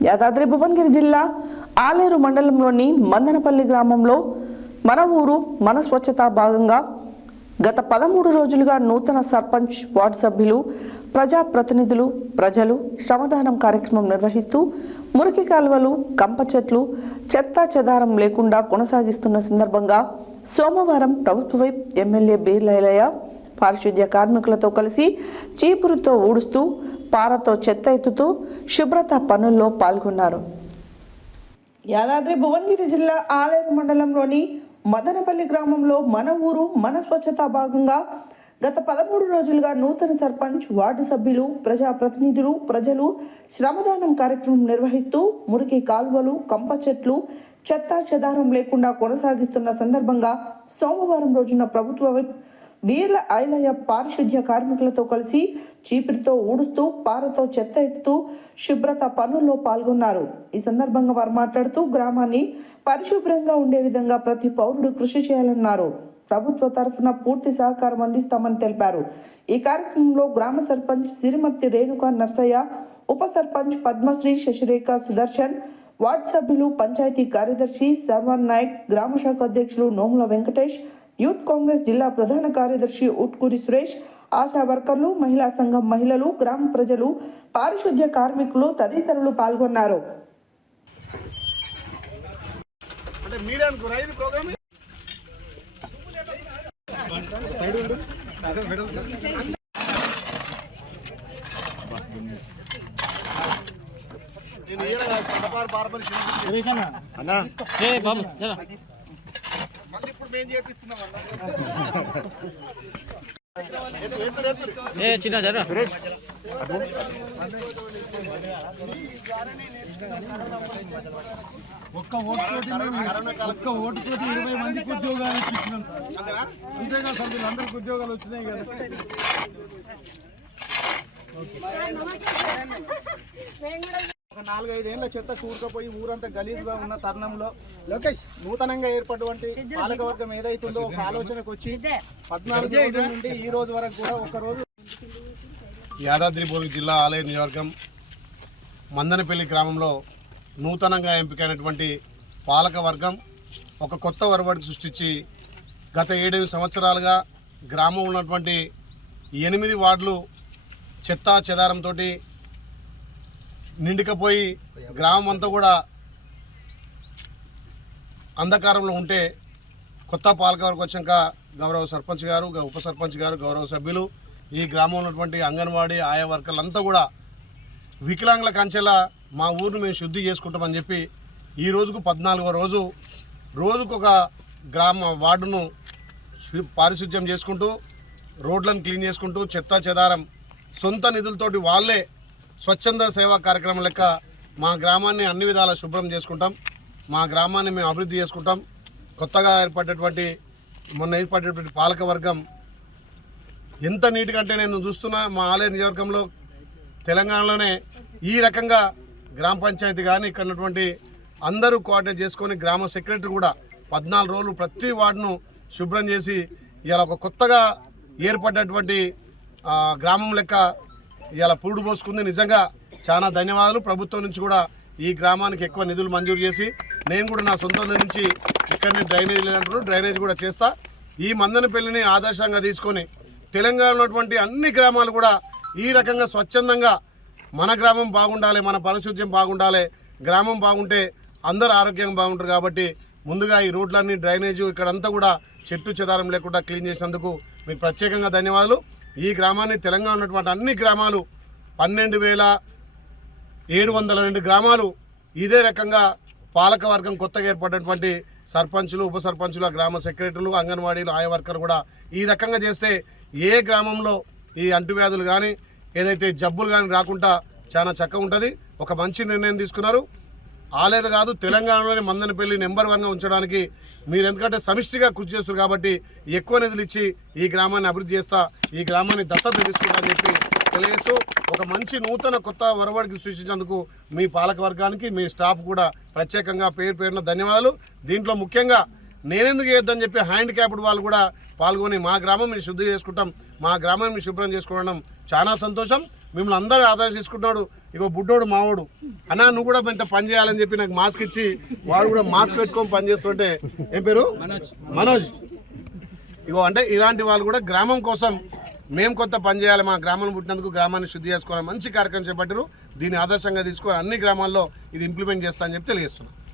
యాదాద్రి భువనగిరి జిల్లా ఆలేరు మండలంలోని మందనపల్లి గ్రామంలో మన ఊరు మన స్వచ్ఛత భాగంగా గత పదమూడు రోజులుగా నూతన సర్పంచ్ వార్డు సభ్యులు ప్రజాప్రతినిధులు ప్రజలు శ్రమదానం కార్యక్రమం నిర్వహిస్తూ మురికి కాలువలు కంప చెట్లు చెత్త చెదారం లేకుండా కొనసాగిస్తున్న సందర్భంగా సోమవారం ప్రభుత్వ వైప్ ఎమ్మెల్యే బీర్లైలయ్య పారిశుద్ధ్య కార్మికులతో కలిసి చీపురుతో ఊడుస్తూ పారతో చెత్త ఎత్తుతూ శుభ్రత పనుల్లో పాల్గొన్నారు. యాదాద్రి భువనగిరి జిల్లా ఆలేరు మండలంలోని మదనపల్లి గ్రామంలో మన ఊరు మన స్వచ్ఛత భాగంగా గత పదమూడు రోజులుగా నూతన సర్పంచ్ వార్డు సభ్యులు ప్రజాప్రతినిధులు ప్రజలు శ్రమదానం కార్యక్రమం నిర్వహిస్తూ మురికి కాలువలు కంప చెట్లు చెత్త చెదారం లేకుండా కొనసాగిస్తున్న సందర్భంగా సోమవారం రోజున ప్రభుత్వ విప్ బీర్ల ఐలయ్య పారిశుద్ధ్య కార్మికులతో కలిసి చీపిరితో ఊడుస్తూ పారతో చెత్త ఎత్తుతూ శుభ్రత పనుల్లో పాల్గొన్నారు. ఈ సందర్భంగా వారు మాట్లాడుతూ గ్రామాన్ని పరిశుభ్రంగా ఉండే విధంగా ప్రతి పౌరుడు కృషి చేయాలన్నారు. ప్రభుత్వ తరఫున పూర్తి సహకారం అందిస్తామని తెలిపారు. ఈ కార్యక్రమంలో గ్రామ సర్పంచ్ సిరిమర్తి రేణుకా నర్సయ్య ఉప సర్పంచ్ పద్మశ్రీ శశిరేఖ సుదర్శన్ వార్డు సభ్యులు పంచాయతీ కార్యదర్శి సర్వన్ నాయక్ గ్రామ శాఖ అధ్యక్షులు నోముల వెంకటేష్ యూత్ కాంగ్రెస్ జిల్లా ప్రధాన కార్యదర్శి ఉట్కూరి సురేష్ ఆశా వర్కర్లు మహిళా సంఘం మహిళలు గ్రామ ప్రజలు పారిశుద్ధ్య కార్మికులు తదితరులు పాల్గొన్నారు. అంటే మీరే ఏ చిన్న జరా. ఒక్క ఓటుతోటి ఒక్క ఓటుతోటి ఇరవై మందికి ఉద్యోగాలు ఇప్పించినాం. అంతేగా సభ్యులు అందరికి ఉద్యోగాలు వచ్చినాయి కదా. ఒక నాలుగైదేళ్ళ చెత్త కూరుకుపోయి ఊరంతా గలీజ్గా ఉన్న తరుణంలో నూతనంగా ఏర్పడినటువంటి పాలకవర్గం ఏదైతుందో ఒక ఆలోచనకు వచ్చి పద్నాలుగు రోజుల నుండి ఈ రోజు వరకు కూడా ఒక రోజు యాదాద్రి భువనగిరి జిల్లా ఆలయ నియోజకవర్గం మందనపల్లి గ్రామంలో నూతనంగా ఎంపికైనటువంటి పాలక వర్గం ఒక కొత్త వరవడి సృష్టించి గత ఏడెనిమిది సంవత్సరాలుగా గ్రామం ఉన్నటువంటి ఎనిమిది వార్డులు చెత్తా చెదారంతో నిండుకపోయి గ్రామం అంతా కూడా అంధకారంలో ఉంటే కొత్త పాలకవర్గం వచ్చాక గౌరవ సర్పంచ్ గారు ఉప సర్పంచ్ గారు గౌరవ సభ్యులు ఈ గ్రామంలో ఉన్నటువంటి అంగన్వాడీ ఆయా వర్కర్లంతా కూడా వికలాంగుల కంచెలా మా ఊరిని మేము శుద్ధి చేసుకుంటామని చెప్పి ఈ రోజుకు పద్నాలుగో రోజు రోజుకొక గ్రామ వార్డును పారిశుధ్యం చేసుకుంటూ రోడ్లను క్లీన్ చేసుకుంటూ చెత్త చెదారం సొంత నిధులతోటి వాళ్ళే స్వచ్ఛంద సేవా కార్యక్రమం లెక్క మా గ్రామాన్ని అన్ని విధాలా శుభ్రం చేసుకుంటాం. మా గ్రామాన్ని మేము అభివృద్ధి చేసుకుంటాం. కొత్తగా ఏర్పడేటువంటి మొన్న ఏర్పడేటువంటి పాలక వర్గం ఎంత నీట్గా అంటే నేను చూస్తున్నా మా ఆలయ నియోజకవర్గంలో తెలంగాణలోనే ఈ రకంగా గ్రామ పంచాయతీ కానీ ఇక్కడ ఉన్నటువంటి అందరూ కోఆర్డినేట్ చేసుకొని గ్రామ సెక్రటరీ కూడా పద్నాలుగు రోజులు ప్రతి వార్డును శుభ్రం చేసి ఇలా ఒక కొత్తగా ఏర్పడ్డటువంటి గ్రామం లెక్క ఇవాళ పురుడు పోసుకుంది. నిజంగా చాలా ధన్యవాదాలు. ప్రభుత్వం నుంచి కూడా ఈ గ్రామానికి ఎక్కువ నిధులు మంజూరు చేసి నేను కూడా నా సొంత నుంచి ఇక్కడనే డ్రైనేజ్ లేదంటున్నారు డ్రైనేజ్ కూడా చేస్తా. ఈ మందనపల్లిని ఆదర్శంగా తీసుకొని తెలంగాణ ఉన్నటువంటి అన్ని గ్రామాలు కూడా ఈ రకంగా స్వచ్ఛందంగా మన గ్రామం బాగుండాలి మన పరిశుద్ధ్యం బాగుండాలి గ్రామం బాగుంటే అందరు ఆరోగ్యంగా బాగుంటారు కాబట్టి ముందుగా ఈ రోడ్లన్నీ డ్రైనేజ్ ఇక్కడంతా కూడా చెట్టు చెదారం లేకుండా క్లీన్ చేసినందుకు మీకు ప్రత్యేకంగా ధన్యవాదాలు. ఈ గ్రామాన్ని తెలంగాణ ఉన్నటువంటి అన్ని గ్రామాలు పన్నెండు వేల ఏడు వందల రెండు గ్రామాలు ఇదే రకంగా పాలకవర్గం కొత్తగా ఏర్పడినటువంటి సర్పంచులు ఉప సర్పంచులు గ్రామ సెక్రటరీలు అంగన్వాడీలు ఆయా వర్కర్లు కూడా ఈ రకంగా చేస్తే ఏ గ్రామంలో ఈ అంటువ్యాధులు కానీ ఏదైతే జబ్బులు కానీ రాకుండా చాలా చక్కగా ఉంటుంది. ఒక మంచి నిర్ణయం తీసుకున్నారు. ఆలేరు కాదు తెలంగాణలోని మందనపల్లి నెంబర్ వన్గా ఉంచడానికి మీరు ఎందుకంటే సమిష్టిగా కృషి చేస్తారు కాబట్టి ఎక్కువ నిధులు ఇచ్చి ఈ గ్రామాన్ని అభివృద్ధి చేస్తా ఈ గ్రామాన్ని దత్తత తీసుకుంటా అని చెప్పి తెలియజేస్తూ ఒక మంచి నూతన కొత్త వరవడికి సృష్టించేందుకు మీ పాలక వర్గానికి మీ స్టాఫ్ కూడా ప్రత్యేకంగా పేరు పేరున ధన్యవాదాలు. దీంట్లో ముఖ్యంగా నేనెందుకు చేద్దని చెప్పి హ్యాండ్ క్యాప్డ్ వాళ్ళు కూడా పాల్గొని మా గ్రామం మేము శుద్ధి చేసుకుంటాం మా గ్రామాన్ని శుభ్రం చేసుకోవడం చాలా సంతోషం. మిమ్మల్ని అందరూ ఆదర్శ తీసుకుంటున్నాడు. ఇగో బుడ్డోడు మావోడు. అన్నా నువ్వు కూడా ఇంత పని చేయాలని చెప్పి నాకు మాస్క్ ఇచ్చి వాడు కూడా మాస్క్ పెట్టుకొని పని చేస్తుంటే ఏం పేరు? మనోజ్. ఇగో అంటే ఇలాంటి వాళ్ళు కూడా గ్రామం కోసం మేము కొత్త పని చేయాలి మా గ్రామం పుట్టినందుకు గ్రామాన్ని శుద్ధి చేసుకోవాలి మంచి కార్యక్రమం చేపట్టారు దీన్ని ఆదర్శంగా తీసుకొని అన్ని గ్రామాల్లో ఇది ఇంప్లిమెంట్ చేస్తా అని చెప్పి తెలియజేస్తున్నాం.